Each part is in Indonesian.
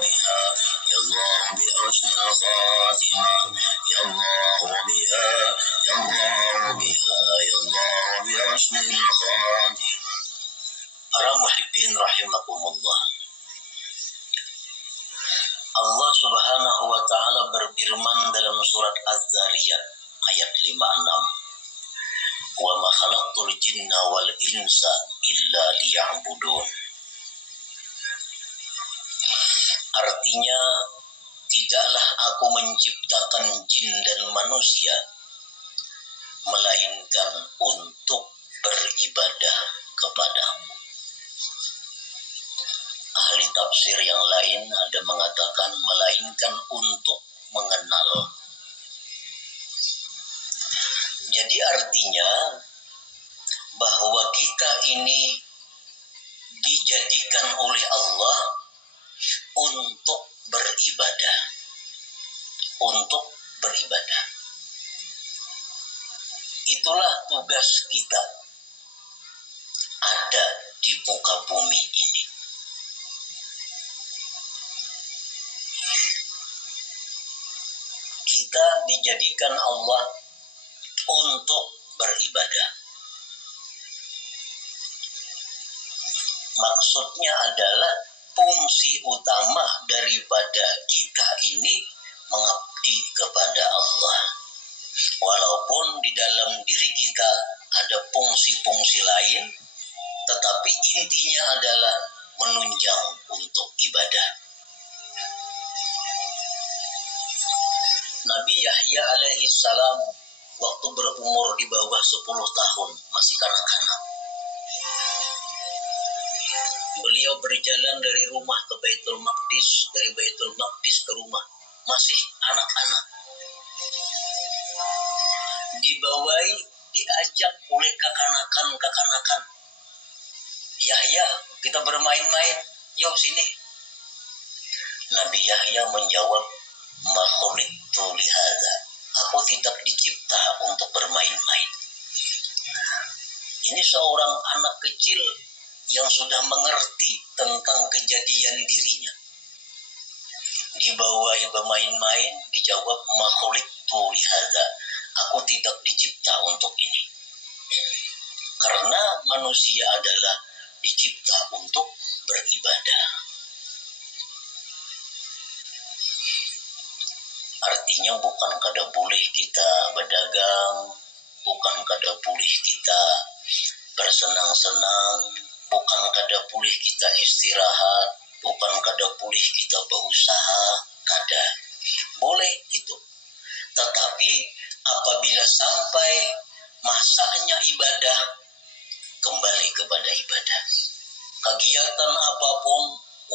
بها يا الله بحسن الخاتمة يا الله بها يا الله بها يا الله بحسن الخاتمة. Para muhibbin rahimakumullah, Allah subhanahu wa ta'ala berfirman dalam surat Az-Zariyat ayat 56, wa ma khalaqtul jinna wal insa illa liya'budun. Artinya, tidaklah aku menciptakan jin dan manusia melainkan untuk beribadah kepadaku. Ahli tafsir yang lain ada mengatakan melainkan untuk mengenal. Jadi artinya bahwa kita ini dijadikan oleh Allah untuk beribadah. Untuk beribadah. Itulah tugas kita ada di muka bumi ini. Kita dijadikan Allah untuk beribadah. Maksudnya adalah fungsi utama daripada kita ini mengabdi kepada Allah. Walaupun di dalam diri kita ada fungsi-fungsi lain, tetapi intinya adalah menunjang untuk ibadah. Nabi Yahya alaihi salam waktu berumur di bawah 10 tahun, masih kanak-kanak. Beliau berjalan dari rumah ke Baitul Maqdis, dari Baitul Maqdis ke rumah, masih anak-anak. Dibawahi, diajak oleh kakanakan. Yahya, kita bermain-main, yuk sini. Nabi Yahya menjawab, ma khuliqtu lihadza. Aku tidak dicipta untuk bermain-main. Ini seorang anak kecil yang sudah mengerti tentang kejadian dirinya. Dibawahi bermain-main, dijawab ma khuliqtu lihadza. Aku tidak dicipta untuk ini. Karena manusia adalah dicipta untuk beribadah. Artinya bukan kada boleh kita berdagang, bukan kada boleh kita bersenang-senang, bukan kada boleh kita istirahat, bukan kada boleh kita berusaha, kada. Boleh itu. Tetapi apabila sampai masanya ibadah, kembali kepada ibadah. Kegiatan apapun,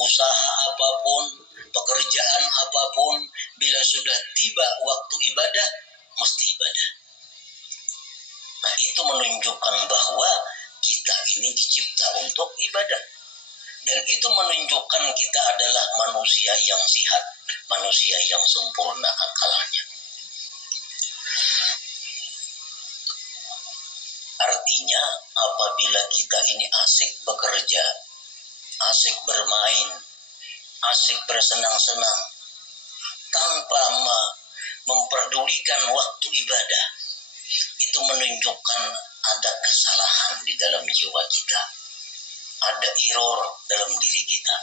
usaha apapun, pekerjaan apapun, bila sudah tiba waktu ibadah, mesti ibadah. Nah, itu menunjukkan bahwa kita ini dicipta untuk ibadah. Dan itu menunjukkan kita adalah manusia yang sihat, manusia yang sempurna akalnya. Artinya, apabila kita ini asik bekerja, asik bermain, asik bersenang-senang, tanpa memperdulikan waktu ibadah, itu menunjukkan ada kesalahan di dalam jiwa kita. Ada error dalam diri kita.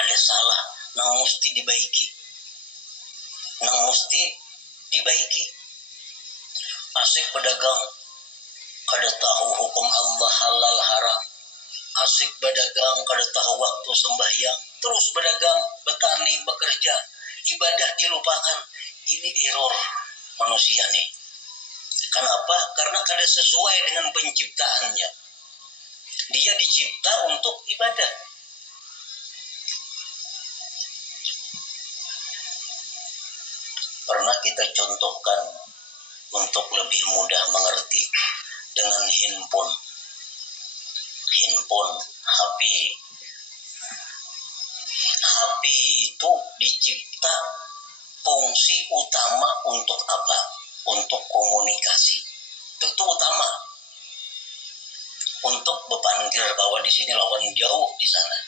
Ada salah, yang mesti dibaiki. Asik berdagang, kada tahu hukum Allah halal haram. Asik berdagang, kada tahu waktu sembahyang. Terus berdagang, bertani, bekerja. Ibadah dilupakan. Ini error manusia nih. Kenapa? Karena kada sesuai dengan penciptaannya. Dia dicipta untuk ibadah. Pernah kita contohkan untuk lebih mudah mengerti dengan handphone, HP. HP itu dicipta fungsi utama untuk apa? Untuk komunikasi. Itu utama. Untuk berpanggil bahwa di sini lawan jauh di sana.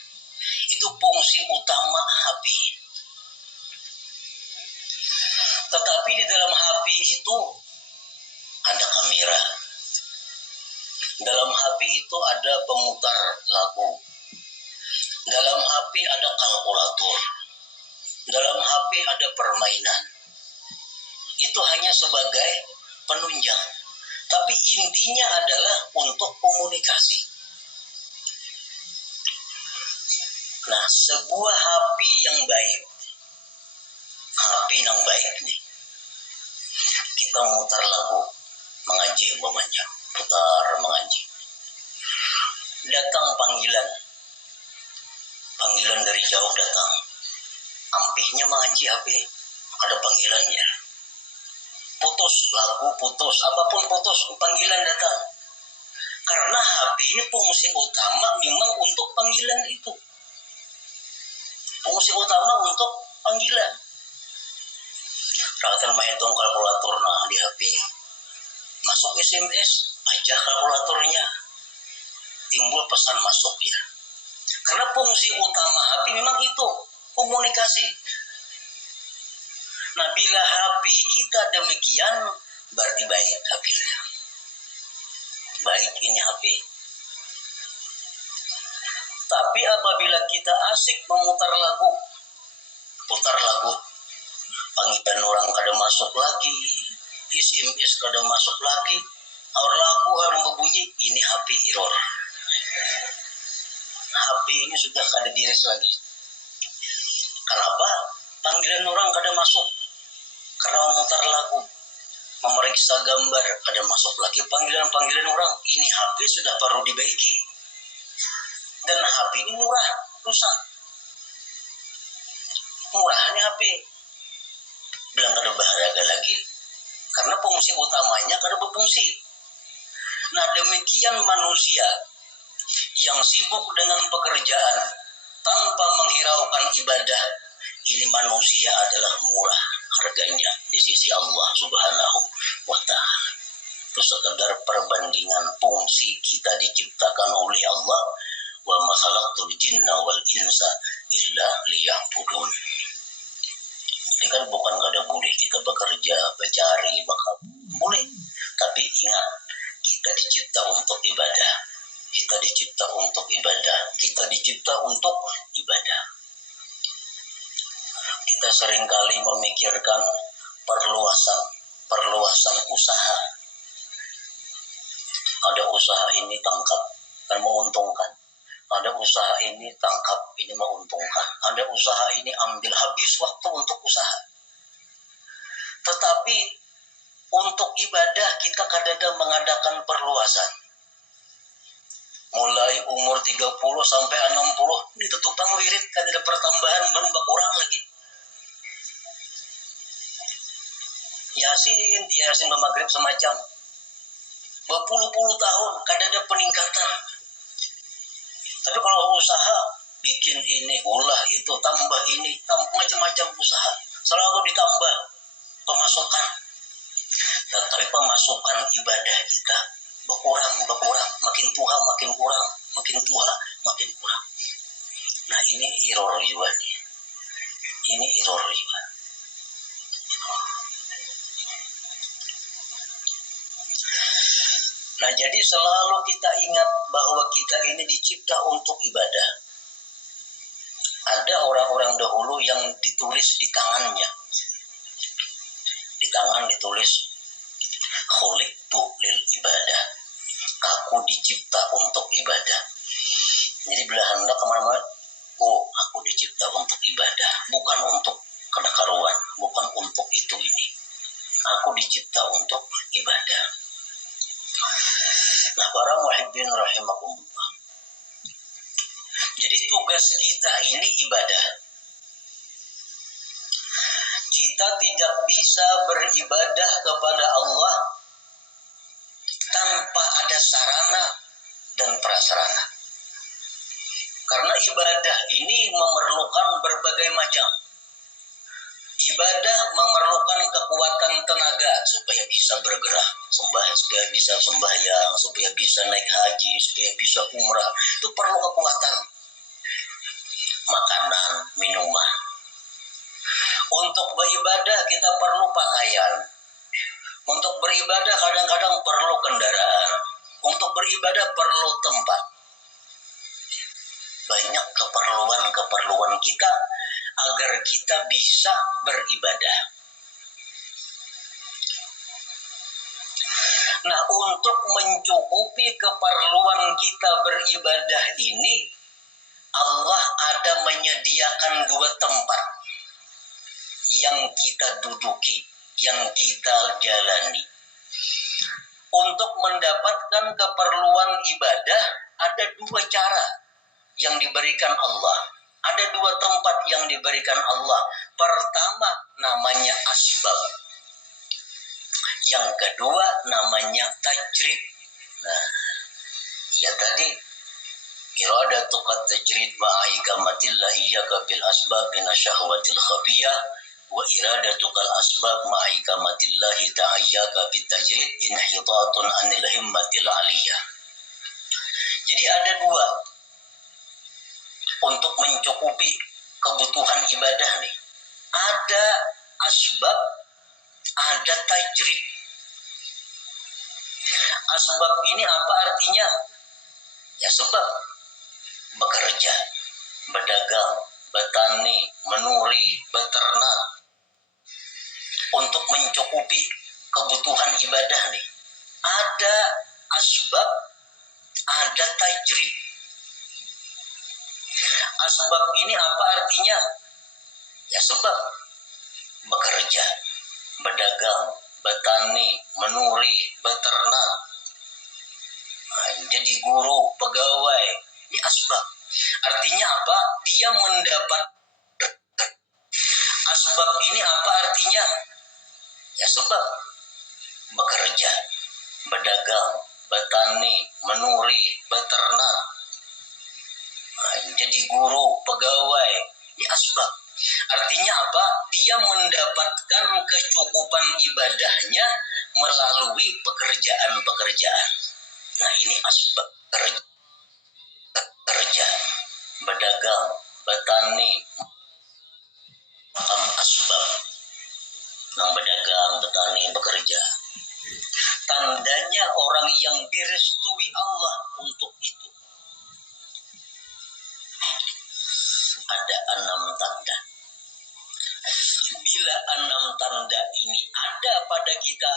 Itu fungsi utama HP. Tetapi di dalam HP itu ada kamera. Dalam HP itu ada pemutar lagu. Dalam HP ada kalkulator. Dalam HP ada permainan. Itu hanya sebagai penunjang. Tapi intinya adalah untuk komunikasi. Nah, sebuah HP yang baik. HP yang baik nih. Kita mutar lagu, mengaji umpamanya, putar mengaji. Datang panggilan. Panggilan dari jauh datang. Ampihnya mengaji HP, ada panggilannya. Putus lagu, putus, apapun putus, panggilan datang. Karena HP ini fungsi utama memang untuk panggilan itu. Fungsi utama untuk panggilan. Rakatan menghitung kalkulator nah di HP. Masuk SMS, aja kalkulatornya. Timbul pesan masuk ya. Karena fungsi utama HP memang itu, komunikasi. Nah, bila HP kita demikian, berarti baik HP-nya. Baik ini HP. Tapi apabila kita asik memutar lagu, putar lagu, panggilan orang kada masuk lagi, SMS kada masuk lagi, aur lagu harus berbunyi, ini HP error. HP ini sudah kada diris lagi. Kenapa? Panggilan orang kada masuk. Karena memutar lagu, memeriksa gambar, kada masuk lagi panggilan-panggilan orang. Ini HP sudah perlu dibaiki. Dan HP ini murah, rusak. Murah ini HP. Bilang kada berharga lagi, karena fungsi utamanya kada berfungsi. Nah, demikian manusia yang sibuk dengan pekerjaan tanpa menghiraukan ibadah, ini manusia adalah murah harganya di sisi Allah Subhanahu wa Ta'ala. Itu sekedar perbandingan fungsi kita diciptakan oleh Allah. Wa ma khalaqtul jinna wal insa illa liya'budun. Ini kan bukan kada boleh kita bekerja, mencari, boleh. Tapi ingat, kita dicipta untuk ibadah. Kita dicipta untuk ibadah. Kita dicipta untuk ibadah. Kita seringkali memikirkan perluasan usaha. Ada usaha ini tangkap dan menguntungkan. Ada usaha ini tangkap, ini menguntungkan. Ada usaha ini ambil, habis waktu untuk usaha. Tetapi untuk ibadah kita kadang-kadang mengadakan perluasan. Mulai umur 30 sampai 60, ini tutupang wirid, kan ada pertambahan, berubah kurang lagi. Yasin maghrib semacam. Berpuluh-puluh tahun, kadang ada peningkatan. Tapi kalau usaha, bikin ini, ulah itu, tambah ini, tambah macam-macam usaha. Selalu ditambah pemasukan. Tetapi pemasukan ibadah kita berkurang. Makin tua, makin kurang. Makin tua, makin kurang. Nah, ini error juga nih. Ini error juga. Nah, jadi selalu kita ingat bahwa kita ini dicipta untuk ibadah. Ada orang-orang dahulu yang ditulis di tangannya. Di tangan ditulis, khuliqtu lil ibadah. Aku dicipta untuk ibadah. Jadi bila hendak kemana-mana, aku dicipta untuk ibadah. Bukan untuk kedekaruan, bukan untuk itu ini. Aku dicipta untuk ibadah. Nah, para muhibbin rahimakumullah. Jadi tugas kita ini ibadah. Kita tidak bisa beribadah kepada Allah tanpa ada sarana dan prasarana. Karena ibadah ini memerlukan berbagai macam. Ibadah memerlukan kekuatan tenaga supaya bisa bergerak, supaya bisa sembahyang, supaya bisa naik haji, supaya bisa umrah. Itu perlu kekuatan. makanan, minuman. Untuk beribadah kita perlu pakaian. Untuk beribadah kadang-kadang perlu kendaraan. Untuk beribadah perlu tempat. Banyak keperluan kita agar kita bisa beribadah. Nah, untuk mencukupi keperluan kita beribadah ini, Allah ada menyediakan 2 tempat yang kita duduki, yang kita jalani. Untuk mendapatkan keperluan ibadah, ada 2 cara yang diberikan Allah. Ada 2 tempat yang diberikan Allah. Pertama namanya asbab. Yang kedua namanya tajrid. Nah, ya tadi iradatuka tajrid ma'ikamatillah iyyaka bil asbab min asyahwatil khafiyah wa iradatuka al asbab ma'ikamatillah ta'ayyaka bit tajrid inhitatun anil himmatil aliyah. Jadi ada 2 untuk mencukupi kebutuhan ibadah nih. Ada asbab, ada tajrid. Asbab ini apa artinya? Ya sebab. Bekerja, berdagang, bertani, menuri, beternak. Untuk mencukupi kebutuhan ibadah nih. Ada asbab, ada tajrid. Asbab ini apa artinya? Ya sebab. Bekerja, berdagang, bertani, menuri, beternak. Jadi guru, pegawai, ini asbab. Artinya apa? Dia mendapat. Asbab ini apa artinya? Ya sebab. Bekerja, berdagang, bertani, menuri, beternak. Jadi guru, pegawai, ini asbab. Artinya apa? Dia mendapatkan kecukupan ibadahnya melalui pekerjaan-pekerjaan. Nah, ini asbab. Kerja, berdagang, bertani, asbab. Yang berdagang, bertani, bekerja. Tandanya orang yang direstui Allah untuk itu. Ada 6 tanda. Bila 6 tanda ini ada pada kita,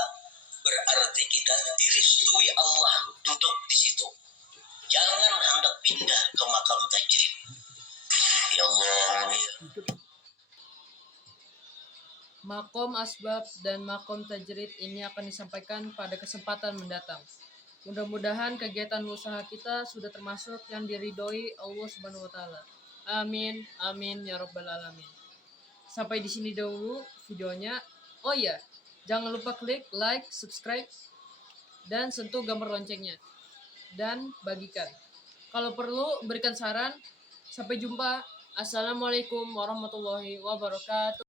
berarti kita direstui Allah duduk di situ. Jangan hendak pindah ke makam tajrid. Ya Allah. Makom asbab dan makom tajrid ini akan disampaikan pada kesempatan mendatang. Mudah-mudahan kegiatan usaha kita sudah termasuk yang diridhoi Allah Subhanahu wa taala. Amin, amin ya rabbal alamin. Sampai di sini dahulu videonya. Oh iya, jangan lupa klik like, subscribe, dan sentuh gambar loncengnya. Dan bagikan. Kalau perlu berikan saran. Sampai jumpa. Assalamualaikum warahmatullahi wabarakatuh.